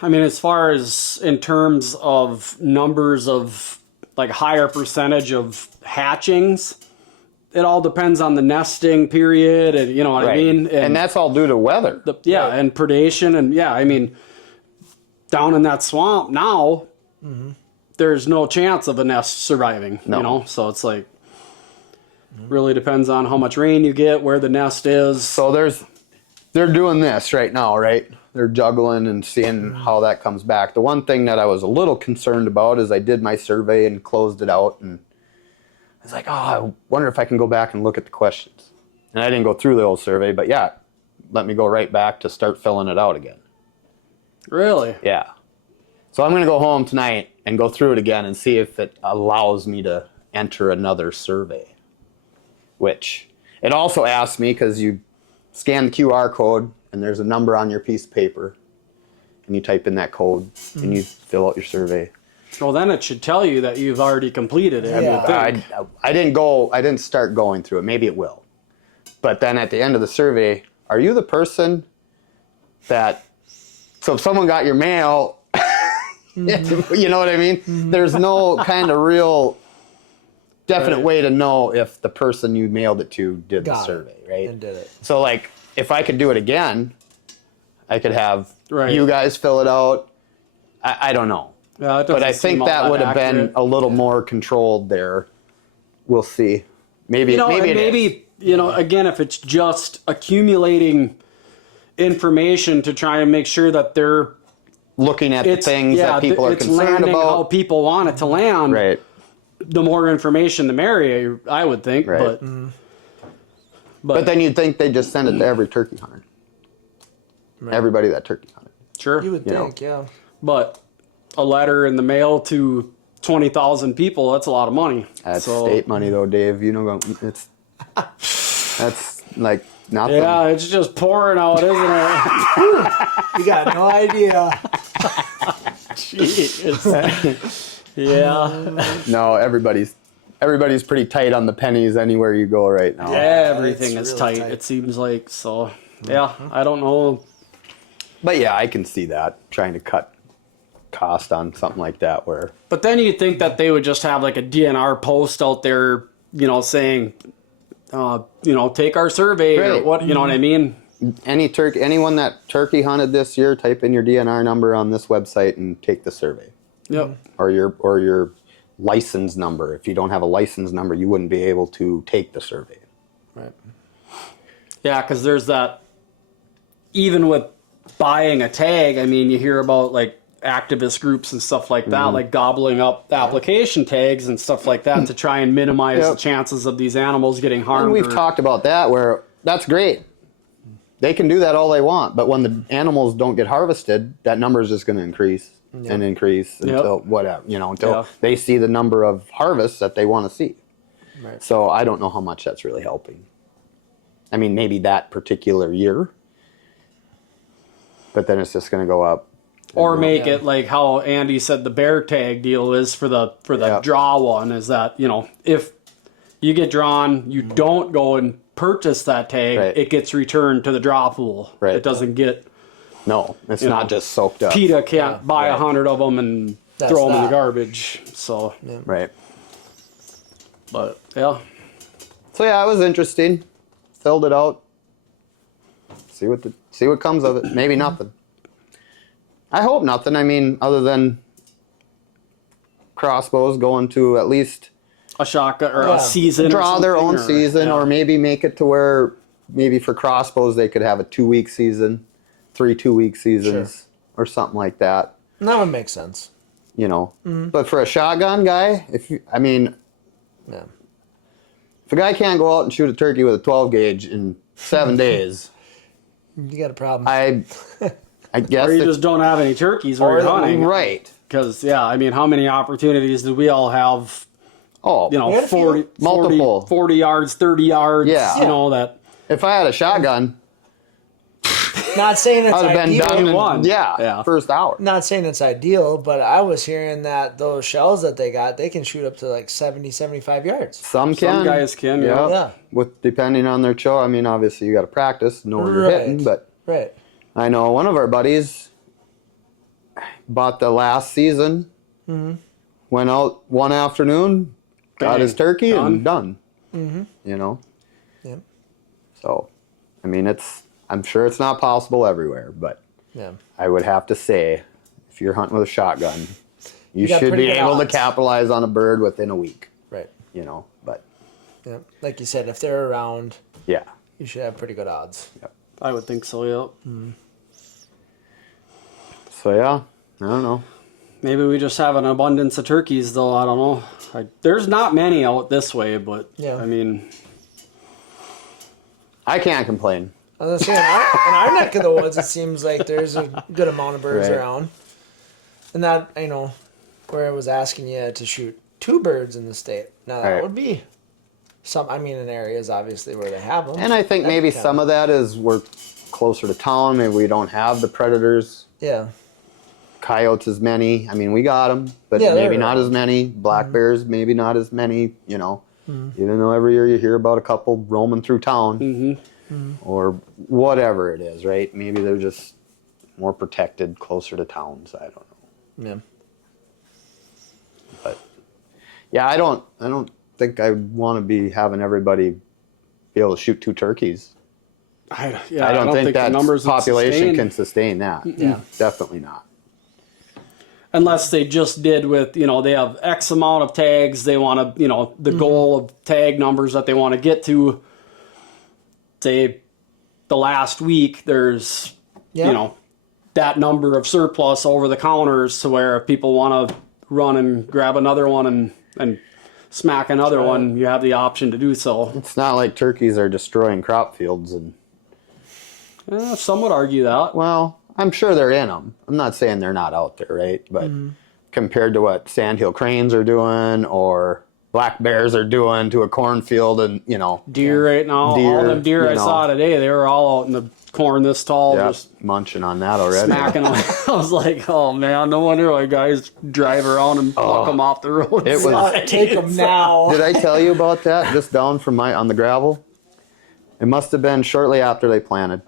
As far as in terms of numbers of like higher percentage of hatchings, it all depends on the nesting period, and you know what I mean. And that's all due to weather. And predation, and down in that swamp now, there's no chance of a nest surviving. No. So it's like really depends on how much rain you get, where the nest is. So they're doing this right now, right? They're juggling and seeing how that comes back. The one thing that I was a little concerned about is I did my survey and closed it out, and I was like, I wonder if I can go back and look at the questions. And I didn't go through the whole survey, but let me go right back to start filling it out again. Really? Yeah. So I'm going to go home tonight and go through it again and see if it allows me to enter another survey. Which it also asks me, because you scan the QR code and there's a number on your piece of paper, and you type in that code and you fill out your survey. Well, then it should tell you that you've already completed it. Yeah. I didn't start going through it. Maybe it will. But then at the end of the survey, are you the person that, so if someone got your mail, you know what I mean? There's no kind of real definite way to know if the person you mailed it to did the survey, right? And did it. So like, if I could do it again, I could have Right. you guys fill it out. I don't know. Yeah, it doesn't But I seem think all that would have been accurate. a little more controlled there. We'll see. Maybe Again, if it's just accumulating information to try and make sure that they're looking at the things that people are it's concerned landing how about. people want it to land. Right. The more information, the merrier, I would think. Right. But then you'd think they'd just send it to every turkey hunter. Right. Everybody that turkey hunted. Sure. You would You know. think, yeah. But a letter in the mail to 20,000 people, that's a lot of money. That's So, state money though, Dave. You know, that's like nothing. yeah, it's just pouring out, isn't it? You got no idea. Jeez. Yeah. No, everybody's pretty tight on the pennies anywhere you go right now. Everything it's is really tight, tight. it seems like. So, yeah, I don't know. But yeah, I can see that, trying to cut cost on something like that where But then you'd think that they would just have like a DNR post out there, saying, take our survey or Right. what, you know what I mean? anyone that turkey hunted this year, type in your DNR number on this website and take the survey. Yep. Or your license number. If you don't have a license number, you wouldn't be able to take the survey. Right. Yeah, because there's that, even with buying a tag, you hear about like activist groups and stuff like that, like gobbling up the application tags and stuff like that to try and minimize the chances of these animals getting harmed. And we've talked about that, where that's great. They can do that all they want, but when the animals don't get harvested, that number is just going to increase and increase until whatever, until they see the number of harvests that they want to see. Right. So I don't know how much that's really helping. Maybe that particular year, but then it's just going to go up. Or make it like how Andy said the bear tag deal is for the draw one, is that, if you get drawn, you don't go and purchase that tag, it gets returned to the draw pool. Right. It doesn't get, No, it's not just soaked up. PETA can't buy 100 of them and throw them in the garbage. So, Right. but yeah. So yeah, it was interesting. Filled it out. See what comes of it. Maybe nothing. I hope nothing. Other than crossbows going to at least A shotgun or a season. draw or their own something, season, or maybe make it to where maybe for crossbows they could have a 2-week season. 3 2-week seasons or something like that. And that would make sense. You know, but for a shotgun guy, Yeah. if a guy can't go out and shoot a turkey with a 12 gauge in 7 days, You got a problem. I guess Or you just don't have any turkeys where you're hunting. right. Because, yeah, I mean, how many opportunities did we all have, Oh, you know, We had a few. 40, Multiple. 40 yards, 30 yards, Yeah. you know, that. if I had a shotgun, Not saying it's I'd have been ideal. done in one. Yeah. first hour. Not saying it's ideal, but I was hearing that those shells that they got, they can shoot up to like 70, 75 yards. Some can. Some guys can, yeah. Yeah. With depending on their choke. I mean, obviously you got to practice, know where you're Right. hitting. But Right. I know one of our buddies bought the last season, went out one afternoon, got Bang. his turkey, Done. and done. You know. Yep. So, I mean, I'm sure it's not possible everywhere, but Yeah. I would have to say, if you're hunting with a shotgun, you got should pretty be good able to odds. capitalize on a bird within a week. Right. You know, but Yeah. Like you said, if they're around, yeah. you should have pretty good odds. I would think so, yeah. So yeah, I don't know. Maybe we just have an abundance of turkeys, though. I don't know. There's not many out this way, but, Yeah. I mean, I can't complain. I was saying, in our neck of the woods, it seems like there's a good amount of birds Right. around. And that, you know, where I was asking you to shoot 2 birds in the state. Now, that Right. would be in areas, obviously, where they have them. And I think maybe some of that is we're closer to town. Maybe we don't have the predators, Yeah. coyotes as many. I mean, we got them, but Yeah, maybe they're not as many. Black bears, maybe not as many. You know, even though every year you hear about a couple roaming through town, or whatever it is, right? Maybe they're just more protected, closer to towns. I don't know, Yeah. but yeah, I don't think I want to be having everybody be able to shoot 2 turkeys. I don't think the that numbers would population sustain. can sustain that. Yeah. Definitely not. Unless they just did with, you know, they have X amount of tags, they want to, you know, the goal of tag numbers that they want to get to, say, the last week, there's, Yeah. you know, that number of surplus over the counters to where if people want to run and grab another one and smack another Right. one, you have the option to do so. It's not like turkeys are destroying crop fields, and Some would argue that. well, I'm sure they're in them. I'm not saying they're not out there, right? But compared to what sandhill cranes are doing or black bears are doing to a cornfield, and you know, Deer right now, all Deer, them deer you I know. saw today, they were all out in the corn this tall, yeah, just munching on that already. smacking them. I was like, oh man, no wonder why guys drive around and pluck them off the road. It was- Take them now. Did I tell you about that? Just down from on the gravel. It must have been shortly after they planted,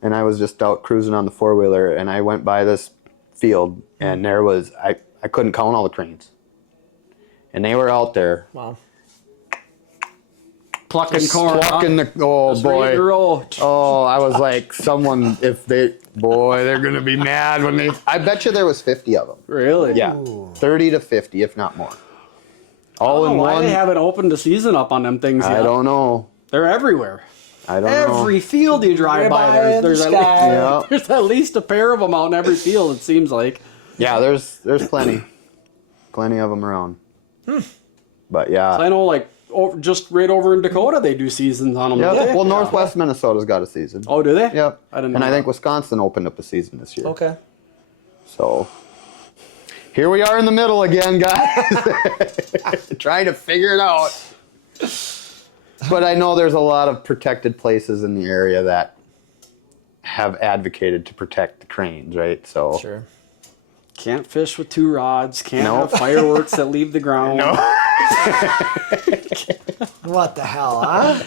and I was just out cruising on the 4-wheeler, and I went by this field, and there was I couldn't count all the cranes, and they were out there Wow. plucking corn. plucking the Just ready to boy. roll. Oh, I was like, they're gonna be mad when they. I bet you there was 50 of them. Really? Yeah, 30 to 50, if not more. All in Why one. they haven't opened the season up on them things yet? I don't know. They're everywhere. I don't know. Every field you drive You're by, by in there's the at sky. Yeah. least, there's at least a pair of them out in every field. It seems like. Yeah, there's plenty of them around. But yeah, I know, like just right over in Dakota, they do seasons on them. yeah. don't they? Well, Northwest Minnesota's got a season. Oh, do they? Yep. I didn't And know I think that. Wisconsin opened up a season this year. Okay. So here we are in the middle again, guys, trying to figure it out. But I know there's a lot of protected places in the area that have advocated to protect the cranes, right? So Sure. Can't fish with 2 rods. Can't Nope. have fireworks that leave the ground. No. What the hell, huh?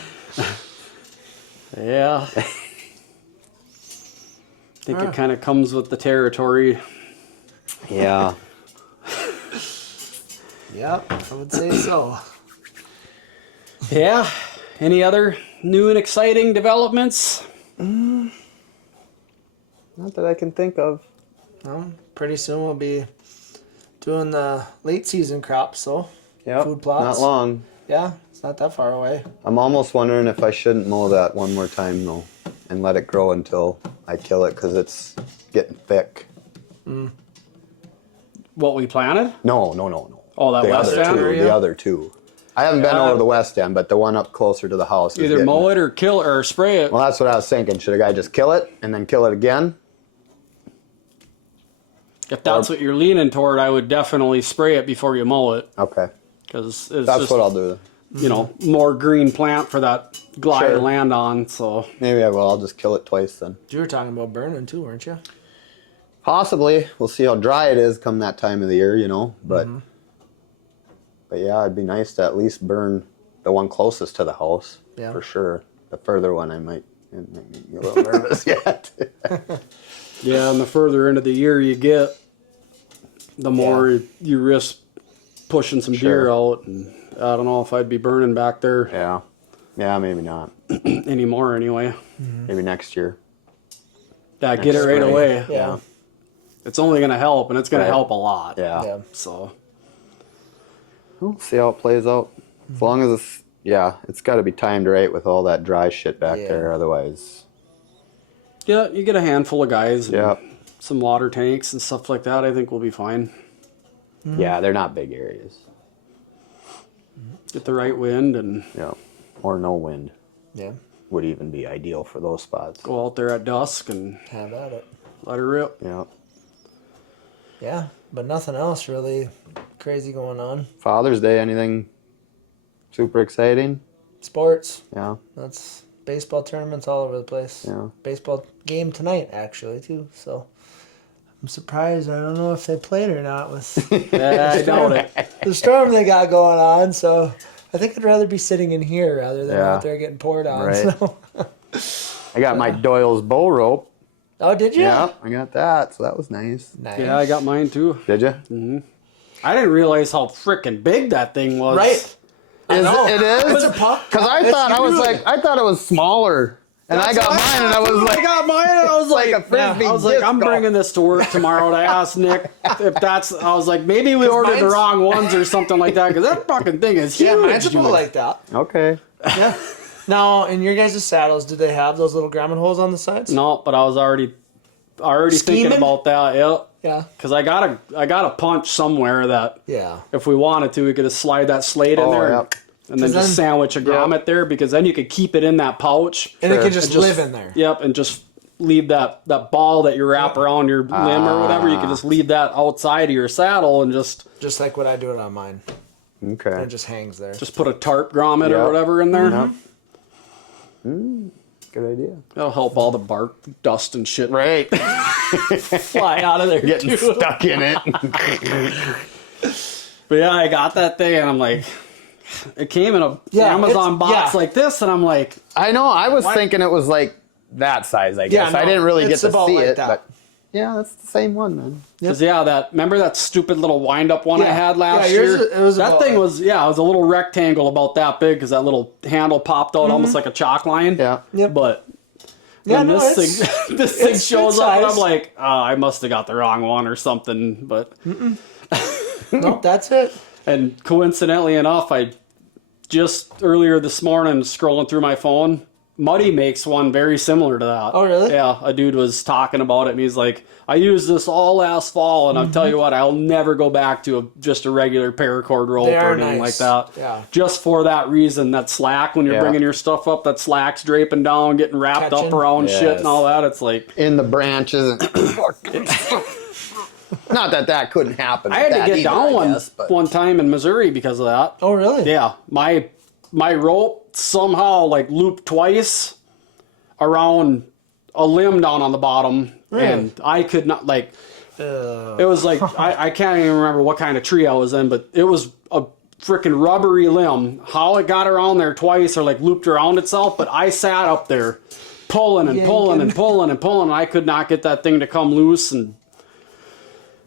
Yeah. I think it kind of comes with the territory. Yeah. Yep, I would say so. Yeah. Any other new and exciting developments? Not that I can think of. Well, pretty soon we'll be doing the late season crops, so Yep. Food plots. Not long. yeah, it's not that far away. I'm almost wondering if I shouldn't mow that one more time though, and let it grow until I kill it because it's getting thick. What we planted? No. Oh, that The west other end? two. area? The other two. I haven't been over the west end, but the one up closer to the house. Is Either getting mow it or kill it or spray it. Well, that's what I was thinking. Should I just kill it and then kill it again? If that's what you're leaning toward, I would definitely spray it before you mow it. Okay. Because it's That's just, what I'll do. you know, more green plant for that glide Sure. to land on. So Maybe I will. I'll just kill it twice then. You were talking about burning too, weren't you? Possibly. We'll see how dry it is come that time of the year, you know. But yeah, it'd be nice to at least burn the one closest to the house. Yeah. For sure. The further one, it might make me a little nervous yet. yeah, and the further into the year you get, the more you risk pushing some deer out. And I don't know if I'd be burning back there Yeah. Yeah, maybe not. anymore anyway. Maybe next year. Yeah, get it right spring. away. Yeah. It's only going to help, and it's going Right. to help a lot. Yeah. Yeah. So, We'll see how it plays out. As long as it's got to be timed right with all that dry shit back Yeah. there. Otherwise, yeah, you get a handful of guys and yeah. some water tanks and stuff like that, I think we'll be fine. Yeah, they're not big areas. Get the right wind and Yeah. Or no wind Yeah. would even be ideal for those spots. go out there at dusk and Have at it. let her rip. Yeah. Yeah, but nothing else really crazy going on. Father's Day, anything super exciting? Sports. Yeah. That's baseball tournaments all over the place. Yeah. Baseball game tonight actually too. So I'm surprised. I don't know if they played or not with Yeah, I doubt it. the storm they got going on. So I think I'd rather be sitting in here rather than Yeah. out there getting poured on. Right. So. I got my Doyle's bow rope. Oh, did you? Yeah, I got that, so that was nice. Nice. Yeah, I got mine too. Did you? I didn't realize how freaking big that thing was. Right. I know. It is? It's a pup. Because I thought it was smaller. And I got mine and I was like, I got mine and I was like, a frisbee I was like, I'm disc golf. bringing this to work tomorrow to ask Nick if that's. I was like, maybe we ordered the mine's- wrong ones or something like that because that fucking thing is huge. Yeah, mine's about dude. like that. okay. Yeah. Now, in your guys' saddles, do they have those little grommet holes on the sides? No, but I was already thinking Scheming? about that. Yeah, Yeah. because I got a punch somewhere that Yeah. if we wanted to, we could just slide that slate in there. Yep. And then 'Cause just then- sandwich a grommet there because then you could keep it in that pouch. And it Sure. can just live in there. Yep, and just leave that ball that you wrap around your limb or whatever. You could just leave that outside of your saddle and just Just like what I do it on mine. And Okay. it just hangs there. put a tarp grommet or Yep. whatever in there. Yep. Good idea. That'll help all the bark, dust, and shit Right. fly out of there. Getting too. stuck in it. But yeah, I got that thing and I'm like, it came in a Yeah, Amazon it's- box yeah. like this, and I'm like, I know. I was thinking it was like that size, I guess. no, I didn't really get it's to about see like it. that. But yeah, that's the same one, man. because remember that stupid little wind up one I Yeah. had last Yeah, yours year? it was that about thing like- was, it was a little rectangle about that big because that little handle popped out almost like a chalk line. Yeah. Yep. But Yeah, when no, this it's- thing this thing it's shows good up, and I'm size. like, I must have got the wrong one or something. But Nope, that's it. and coincidentally enough, I just earlier this morning scrolling through my phone, Muddy makes one very similar to that. Oh, really? Yeah, a dude was talking about it, and he's like, I used this all last fall, and I'll tell you what, I'll never go back to just a regular paracord rope They or are anything nice. like that. Yeah. Just for that reason, that slack, when you're Yeah. bringing your stuff up, that slack's draping down, getting wrapped Catching. up around shit Yes. and all that. It's like, In the branches. And not that couldn't happen. I had with to that get either, down I guess, but- one time in Missouri because of that. Oh, really? Yeah, my rope somehow like looped twice around a limb down on the bottom, and I could not like. It was like I can't even remember what kind of tree I was in, but it was a freaking rubbery limb. How it got around there twice or like looped around itself, but I sat up there pulling and pulling and pulling and pulling, and I could not get that thing to come loose and.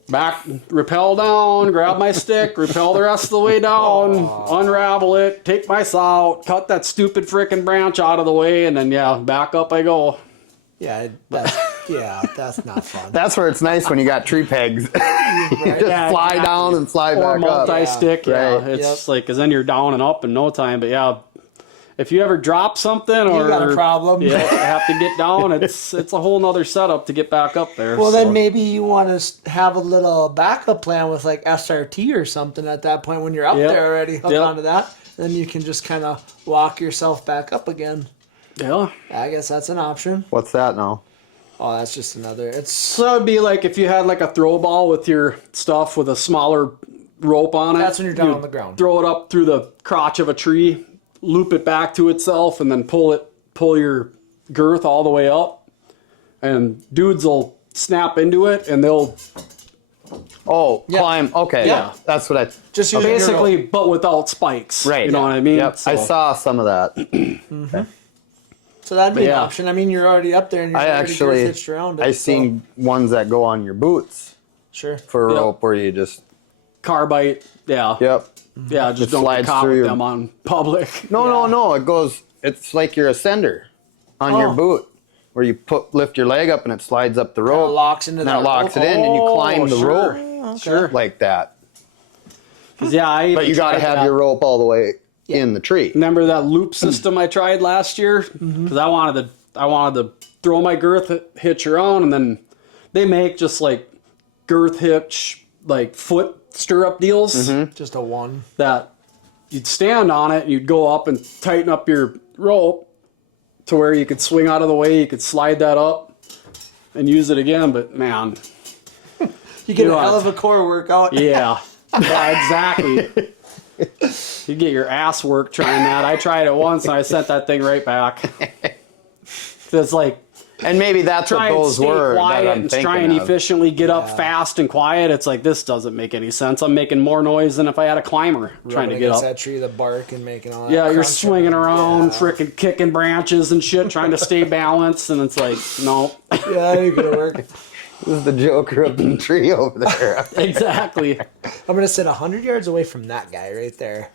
Back, rappel down, grab my stick, rappel the rest of the way down, unravel it, take my saw out, cut that stupid frickin' branch out of the way, and then, back up I go. Yeah, that's not fun. That's where it's nice when you got tree pegs. Just Yeah, fly exactly. down and fly Or back up. multi-stick, Right. It's like, because then you're down and up in no time, but if you ever drop something or You got a problem. yeah, you have to get down. It's a whole nother setup to get back up there. Well, so. then maybe you want to have a little backup plan with like SRT or something at that point when you're up Yep. there already hooked Yep. onto that. Then you can just kind of walk yourself back up again. Yeah. I guess that's an option. What's that now? Oh, that's just another. It's So that would be like if you had like a throw ball with your stuff with a smaller rope on it. That's when you're down you on the ground. Throw it up through the crotch of a tree, loop it back to itself, and then pull your girth all the way up. And dudes will snap into it, and they'll Oh, Yeah. climb. Okay, Yeah. that's what I. just using your basically, rope. but without spikes. Right. You know what I mean? Yep. I So- saw some of that. So that'd be an Yeah. option. I mean, you're already up there and you're I already actually, hitched around it. I so- seen ones that go on your boots Sure. for a Yep. rope where you just. Carbide. Yeah. Yep. Yeah. Just It don't get slides caught through with your- them on public. No. It goes. It's like you're a sender on your Oh. boot, where you lift your leg up and it slides up the rope. locks into and then that it locks rope. it in, and you climb the sure. rope Sure. like that. 'Cause, yeah, I But you got to tried have that. your rope all the way in the tree. Remember that loop system I tried last year? Because I wanted to throw my girth hitch around, and then they make just like girth hitch like foot stirrup deals Just a one. that you'd stand on it and you'd go up and tighten up your rope to where you could swing out of the way. You could slide that up and use it again. But man, You get You a know hell what? of a core workout. yeah, yeah, exactly. You get your ass work trying that. I tried it once and I sent that thing right back. It's like And maybe that's what try and those stay were quiet that I'm and thinking try and of. efficiently get up fast and quiet. It's like this doesn't make any sense. I'm making more noise than if I had a climber trying to Rubbing get against up. that tree, the bark, and making all that. Yeah, you're crunching. swinging around, Yeah. frickin' kicking branches and shit, trying to stay balanced, and it's like, no, Yeah, you're gonna work. This is the Joker of the tree over there. exactly. I'm gonna sit 100 yards away from that guy right there.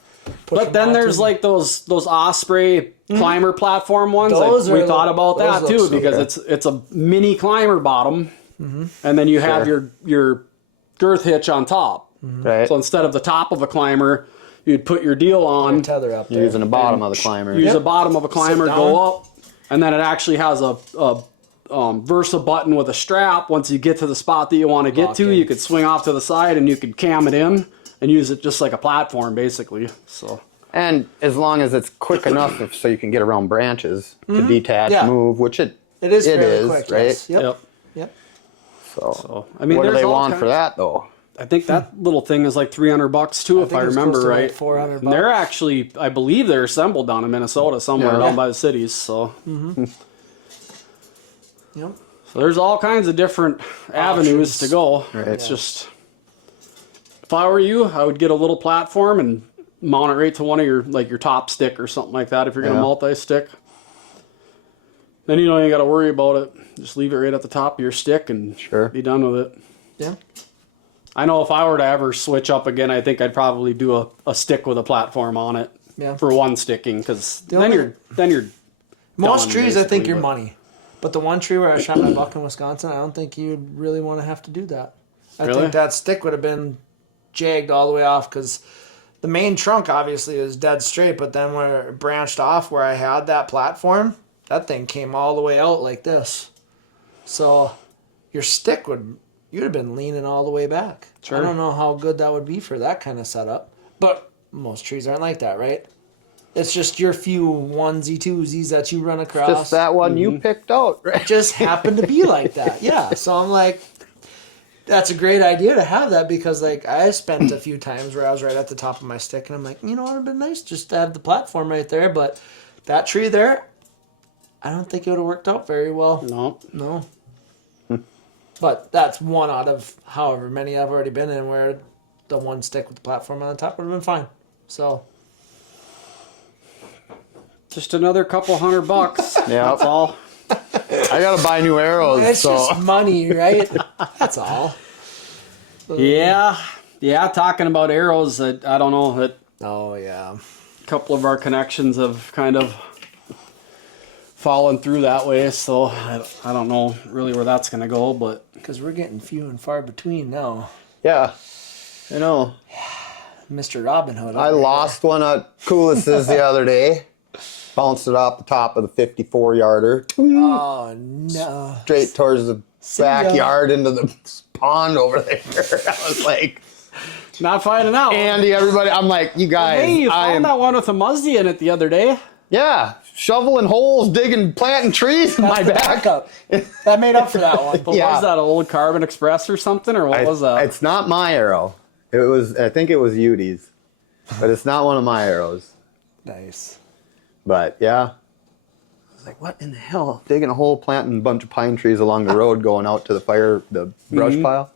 Push But him then onto there's him. like those Osprey climber platform ones. Those we are- thought about those that look too so because it's a mini climber bottom, and then you have your girth hitch on top. Right. So instead of the top of a climber, you'd put your deal on, tether up You're there. using the bottom of the climber. use the bottom of a climber, down. go up, and then it actually has a Versa button with a strap. Once you get to the spot that you want to get Lock to, in. you could swing off to the side and you could cam it in and use it just like a platform, basically. So And as long as it's quick enough so you can get around branches to detach, Yeah. move, which it It is, fairly quick, right? yes. Yep. yep. Yep. So, I mean, what do there's they all want kinds- for that though? I think that little thing is like $300 too, if think I it was remember close to like right. $400. And they're actually, I believe they're assembled down in Minnesota somewhere Yeah. down by the cities. So, Yep. so there's all kinds of different avenues to go. Right. It's Yeah. just, if I were you, I would get a little platform and mount it right to one of your like your top stick or something like that. If you're gonna Yeah. multi-stick, then you don't even got to worry about it. Just leave it right at the top of your stick and Sure. be done with it. Yeah. I know if I were to ever switch up again, I think I'd probably do a stick with a platform on it Yeah. for one sticking, because then only- you're Most done, trees, I think, basically, you're but- money. But the one tree where I shot my buck in Wisconsin, I don't think you'd really want to have to do that. I Really? think that stick would have been jagged all the way off because the main trunk obviously is dead straight, but then where it branched off where I had that platform, that thing came all the way out like this. So your stick you'd have been leaning all the way back. Sure. I don't know how good that would be for that kind of setup, but most trees aren't like that, right? It's just your few onesie twosies that you run across. Just that one you picked out, right? Just happened to be like that. Yeah. So I'm like, that's a great idea to have that because like I spent a few times where I was right at the top of my stick and I'm like, you know, it would have been nice just to have the platform right there, but that tree there, I don't think it would have worked out very well. No. No. But that's one out of however many I've already been in where the one stick with the platform on the top would have been fine. So Just another couple $100. Yeah. That's all. I gotta buy new arrows, it's so just money, right? That's all. Yeah. Yeah, talking about arrows, I don't know, that Oh yeah. a couple of our connections have kind of fallen through that way, so I don't know really where that's going to go, but Because we're getting few and far between now. yeah. I know. Mr. Robin Hood. I lost one at Coulis's the other day bounced it off the top of the 54-yarder. Oh no! Straight towards the ya. backyard into the pond over there. I was like, Not finding out. Andy, everybody, I'm like, you guys. Hey, you found that one with a muzzy in it the other day. Yeah, shoveling holes, digging, planting trees in my back. Backup. That made up for that one. But Yeah. was that, old Carbon Express or something, or what was that? It's not my arrow. I think it was Udi's, but it's not one of my arrows. Nice. But yeah, I was like, what in the hell? Digging a hole, planting a bunch of pine trees along the road, going out to the brush pile.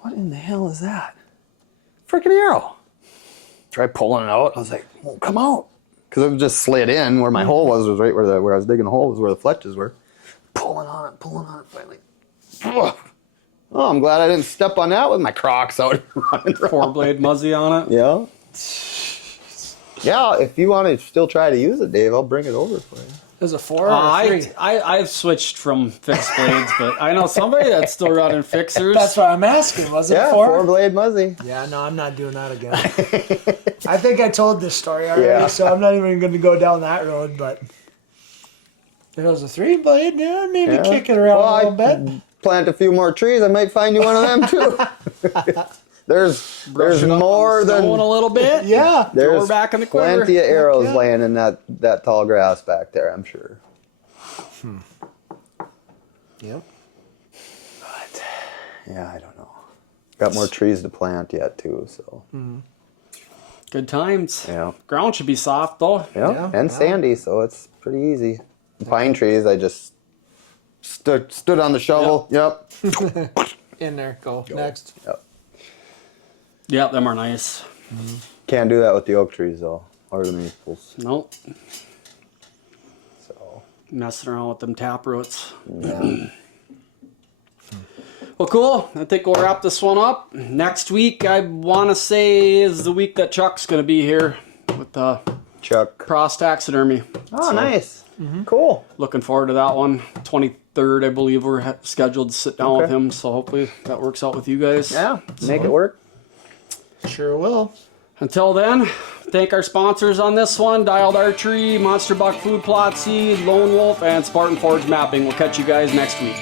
What in the hell is that? Freaking arrow. Try pulling it out. I was like, won't come out. Because it just slid in where my hole was right where I was digging the hole was where the fletches were. Pulling on it, finally. Ugh. Oh, I'm glad I didn't step on that with my Crocs out running around. 4-blade muzzy on it. Yeah. Yeah, if you want to still try to use it, Dave, I'll bring it over for you. There's a 4 or a 3. I've switched from fixed blades, but I know somebody that's still running fixers. That's what I'm asking. Was it Yeah, 4? 4-blade muzzy. Yeah, no, I'm not doing that again. I think I told this story already, Yeah. so I'm not even going to go down that road. But if it was a 3-blade, yeah, maybe kick it around a little bit. Plant a few more trees, I might find you one of them too. There's Brushing up more on the than stone a little bit. Yeah. Throw her there's back in the quiver. plenty of arrows yeah. laying in that tall grass back there, I'm sure. Yep. But yeah, I don't know. Got more trees to plant yet too, so Good times. yeah. Ground should be soft though. Yeah, and sandy, so it's pretty easy. Pine trees, I just stood on the shovel. Yep. In there. Go. Next. Yep. Yeah, them are nice. Can't do that with the oak trees though, or the maples. Nope. So Messing around with them tap roots. Well, cool. I think we'll wrap this one up. Next week, I want to say, is the week that Chuck's going to be here with the Chuck. Cross Taxidermy. Oh, nice. Cool. Looking forward to that one. 23rd, I believe, we're scheduled to sit down with Okay. him. So hopefully that works out with you guys. Yeah, make it work. Sure will. Until then, thank our sponsors on this one, Dialed Archery, Monster Buck Food Plot Seed, Lone Wolf, and Spartan Forge Mapping. We'll catch you guys next week.